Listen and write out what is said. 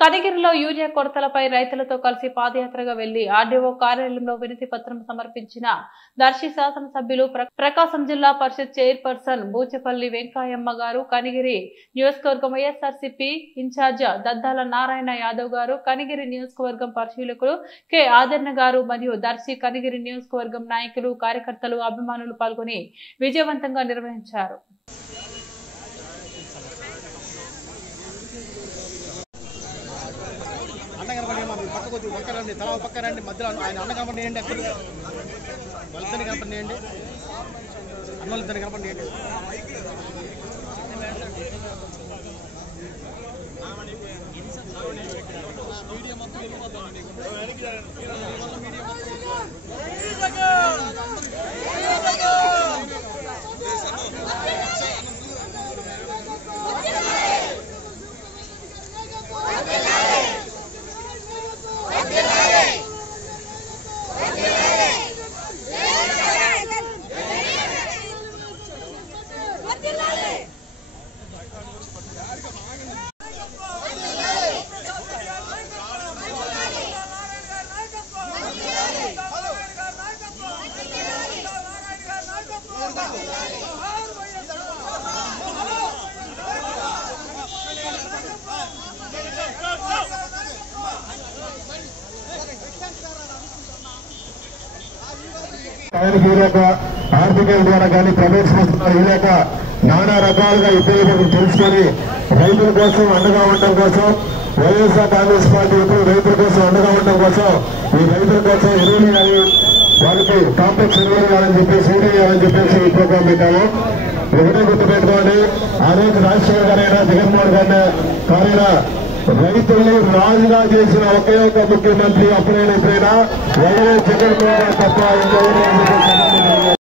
కనిగిరిలో urea కొరతలపై రైతులతో కలిసి పాదయాత్రగా వెళ్లి ఆర్డీఓ కార్యాలయంలో వినతి పత్రం సమర్పించిన దర్శి శాసనసభ్యులు ప్రకాశం జిల్లా పరిషత్ చైర్పర్సన్ బూచెపల్లి వెంకయ్యమ్మ గారు, కనిగిరి నియోజకవర్గం వైఎస్ఆర్సీపీ ఇన్ఛార్జ్ దద్దాల నారాయణ యాదవ్ గారు, కనిగిరి నియోజకవర్గం పరిశీలకులు కె ఆదర్ణ గారు మరియు దర్శి కనిగిరి నియోజకవర్గం నాయకులు, కార్యకర్తలు, అభిమానులు పాల్గొని విజయవంతంగా నిర్వహించారు. పక్కరండి తల పక్కరండి మధ్యలో ఆయన అన్న కనపడియండి వాళ్ళిద్దరిని కనపడియండి అన్నోళ్ళిద్దరిని కనపడియండి ఆర్థిక ద్వారా కానీ ప్రైవేట్ సంస్థలు లేక నానా రకాలుగా ఇబ్బంది తెలుసుకొని రైతుల కోసం అండగా ఉండడం కోసం వైఎస్ఆర్ కాంగ్రెస్ పార్టీ ఇప్పుడు రైతుల కోసం అండగా ఉండడం కోసం ఈ రైతుల కోసం ఎరువులు కానీ వాళ్ళకి కాంప్లెక్స్ ఎరువులు కావాలని చెప్పేసి వేయాలని చెప్పేసి ఈ ప్రోగ్రాం పెట్టాము. ఒకటే గుర్తుపెట్టుకోండి, ఆ రోజు రాజశేఖర్ గారైనా జగన్మోహన్ గారైనా రైతుల్ని రాజుగా చేసిన ఒకే ఒక ముఖ్యమంత్రి అప్పుడైనా ఇప్పుడైనా వైఎస్ జగన్మోహన్ తప్ప